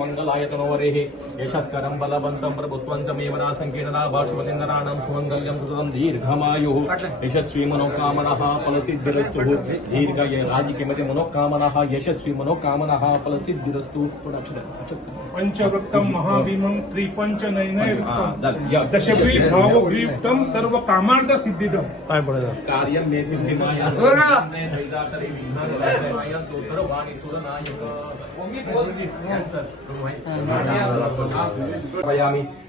मंगलायतनोवरे यशस्करं बलवन्तं प्रभुत्वन्तमेवना संकीर्णना भाषवलिन्दनानां सुमङ्गल्यं सुततं दीर्घमायुः यशस्वी मनोकामनाः फलसिद्धिरस्तु दीर्घ राजकीयमध्ये मनोकामनाः यशस्वी मनोकामनाः फलसिद्धिरस्तु. पंचवक्तं महाभीमं त्रिपंचनयनयुक्तं दशग्रीवभावग्रीवं सर्वकामार्थ सिद्धिदं. काय बोलायचं कार्यं मे सिद्धिमाया सर्वाणि सुरनायक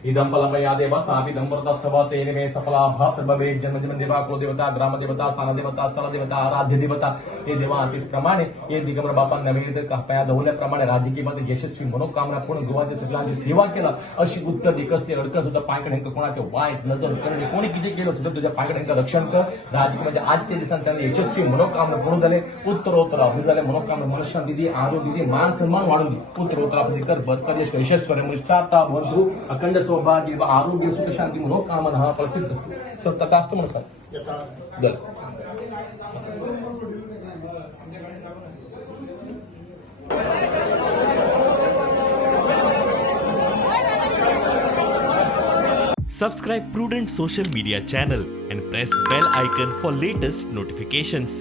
इदं फलमया देव स्थापितं वरदत्सव तेन मे सफलाभा सर्ववे जन्मजन्म देवा कुलदेवता ग्रामदेवता स्थानदेवता स्थलदेवता आराध्य देवता हे देवा प्रमाणे हे दिगंबर बापा नवेद कहपया दौल्याप्रमाणे राजकीयमध्ये यशस्वी मनोकामना पूर्ण गृहाच्या सगळ्यांची सेवा केला अशी उत्तर दिकसते अडकण सुद्धा पायकडे कोणाचे वाईट नजर करणे कोणी किती केलं सुद्धा तुझ्या पायकडे रक्षण कर राजकीयमध्ये आजच्या दिवसांच्या यशस्वी मनोकामना पूर्ण झाले उत्तरोत्तर अभिवृद्धी झाले मनोकामना मनुष्य दिदी आरोग्य दिदी मान सन्मान वाढून दे उत्तरोत्तर आपण कर बदकर्यश यशस्वी मुष्टाता बंधू अखंड सौभाग्य आरोग्य सुख शांती मनोकामना हा प्रसिद्ध असतो सत्ता असतो म्हणून सांग. Subscribe Prudent Social Media channel and press bell icon for latest notifications.